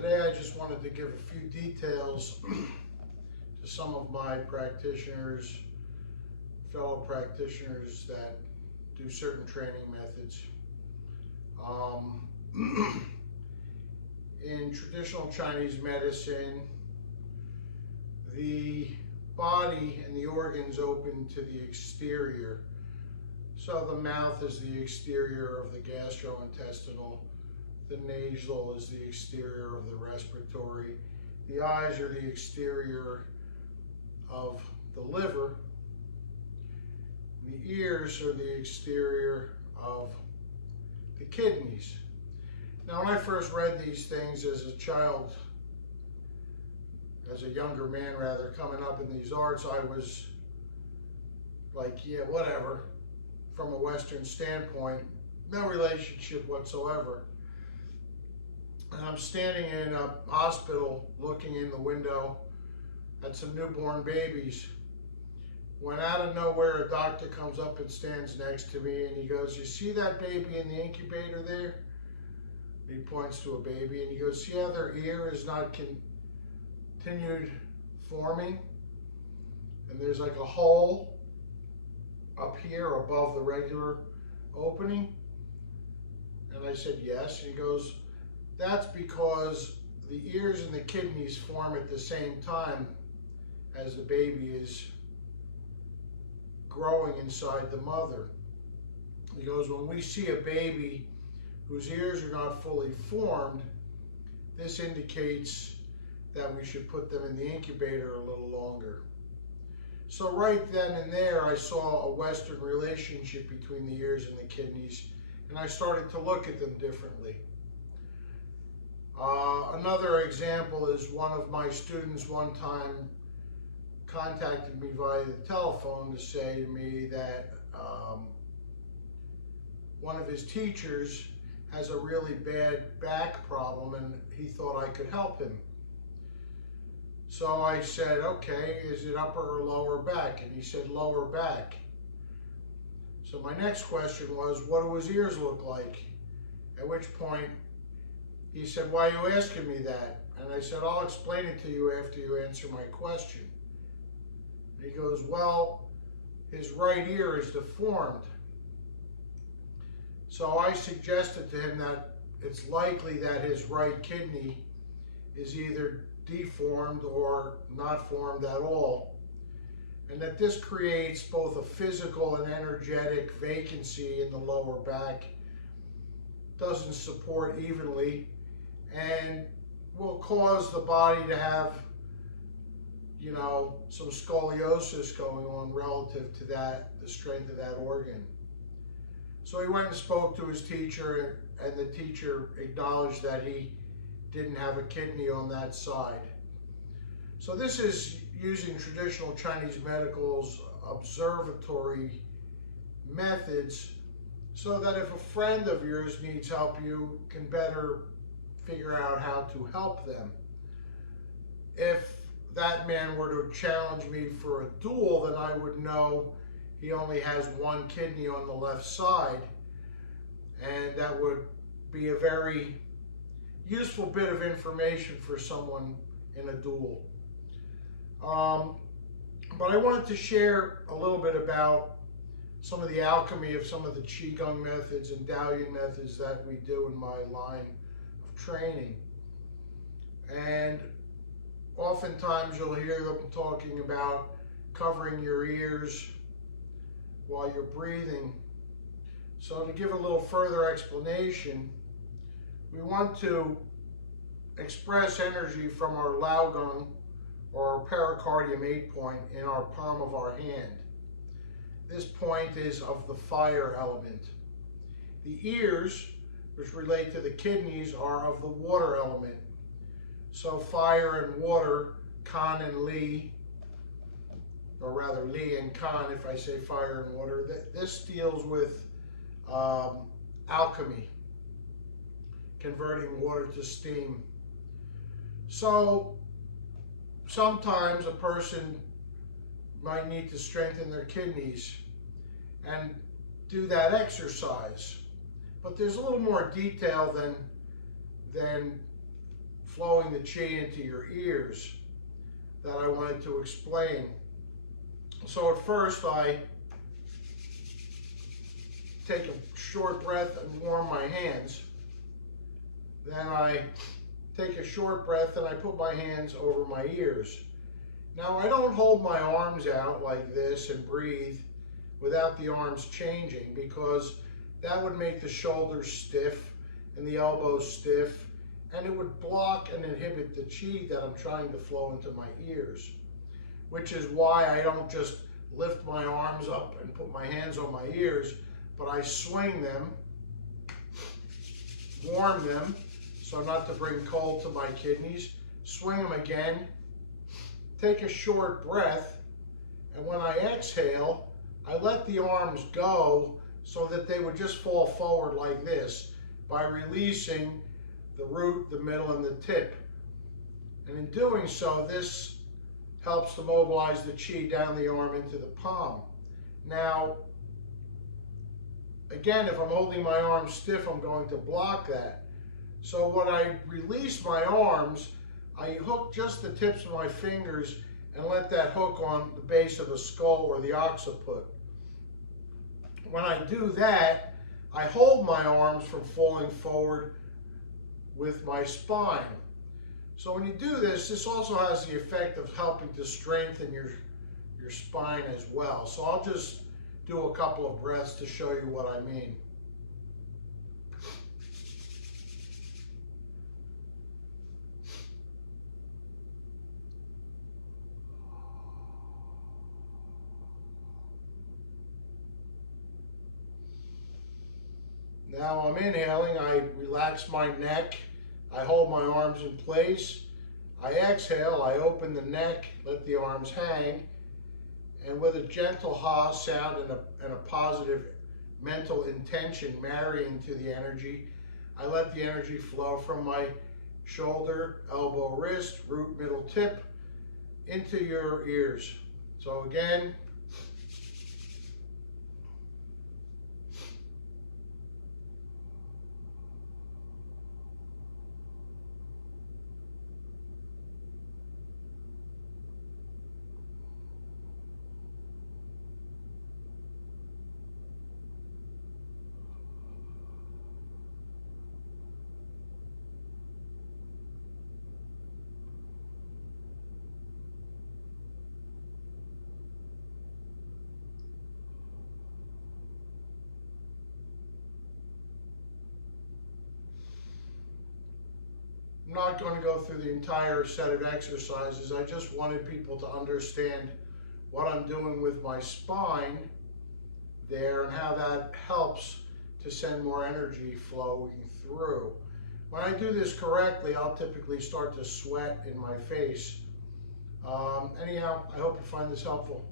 Today I just wanted to give a few details to some of my practitioners, fellow practitioners that do certain training methods. In traditional Chinese medicine, the body and the organs open to the exterior. So the mouth is the exterior of the gastrointestinal, the nasal is the exterior of the respiratory, the eyes are the exterior of the liver, the ears are the exterior of the kidneys. Now, when I first read these things as a child, as a younger man rather, coming up in these arts, I was like, yeah, whatever, from a Western standpoint, no relationship whatsoever. And I'm standing in a hospital looking in the window at some newborn babies, when out of nowhere a doctor comes up and stands next to me and he goes, "You see that baby in the incubator there?" He points to a baby and he goes, "See how their ear is not continued forming? And there's like a hole up here above the regular opening?" And I said, "Yes." And he goes, "That's because the ears and the kidneys form at the same time as the baby is growing inside the mother." He goes, "When we see a baby whose ears are not fully formed, this indicates that we should put them in the incubator a little longer." So right then and there, I saw a Western relationship between the ears and the kidneys, and I started to look at them differently. Another example is one of my students one time contacted me via the telephone to say to me that one of his teachers has a really bad back problem and he thought I could help him. So I said, "Okay, is it upper or lower back?" And he said, "Lower back." So my next question was, what do his ears look like? At which point he said, "Why are you asking me that?" And I said, "I'll explain it to you after you answer my question." And he goes, "Well, his right ear is deformed." So I suggested to him that it's likely that his right kidney is either deformed or not formed at all, and that this creates both a physical and energetic vacancy in the lower back, doesn't support evenly, and will cause the body to have, some scoliosis going on relative to the strength of that organ. So he went and spoke to his teacher, and the teacher acknowledged that he didn't have a kidney on that side. So this is using traditional Chinese medical's observatory methods, so that if a friend of yours needs help, you can better figure out how to help them. If that man were to challenge me for a duel, then I would know he only has one kidney on the left side, and that would be a very useful bit of information for someone in a duel. But I wanted to share a little bit about some of the alchemy of some of the Qigong methods and Daoyuan methods that we do in my line of training. And oftentimes you'll hear them talking about covering your ears while you're breathing. So to give a little further explanation, we want to express energy from our Laogong, or our pericardium 8 point, in our palm of our hand. This point is of the fire element. The ears, which relate to the kidneys, are of the water element. So fire and water, Kan and Li, or rather Li and Kan if I say fire and water. This deals with alchemy, converting water to steam. So sometimes a person might need to strengthen their kidneys and do that exercise. But there's a little more detail than flowing the chi into your ears that I wanted to explain. So at first I take a short breath and warm my hands. Then I take a short breath and I put my hands over my ears. Now I don't hold my arms out like this and breathe without the arms changing, because that would make the shoulders stiff and the elbows stiff, and it would block and inhibit the chi that I'm trying to flow into my ears, which is why I don't just lift my arms up and put my hands on my ears, but I swing them, warm them, so not to bring cold to my kidneys, swing them again, take a short breath, and when I exhale, I let the arms go so that they would just fall forward like this by releasing the root, the middle, and the tip. And in doing so, this helps to mobilize the chi down the arm into the palm. Now, again, if I'm holding my arms stiff, I'm going to block that. So when I release my arms, I hook just the tips of my fingers and let that hook on the base of the skull or the occiput. When I do that, I hold my arms from falling forward with my spine. So when you do this, this also has the effect of helping to strengthen your spine as well. So I'll just do a couple of breaths to show you what I mean. Now I'm inhaling, I relax my neck, I hold my arms in place. I exhale, I open the neck, let the arms hang, and with a gentle ha sound and a positive mental intention marrying to the energy, I let the energy flow from my shoulder, elbow, wrist, root, middle, tip, into your ears. So again, I'm not going to go through the entire set of exercises. I just wanted people to understand what I'm doing with my spine there and how that helps to send more energy flowing through. When I do this correctly, I'll typically start to sweat in my face. Anyhow, I hope you find this helpful.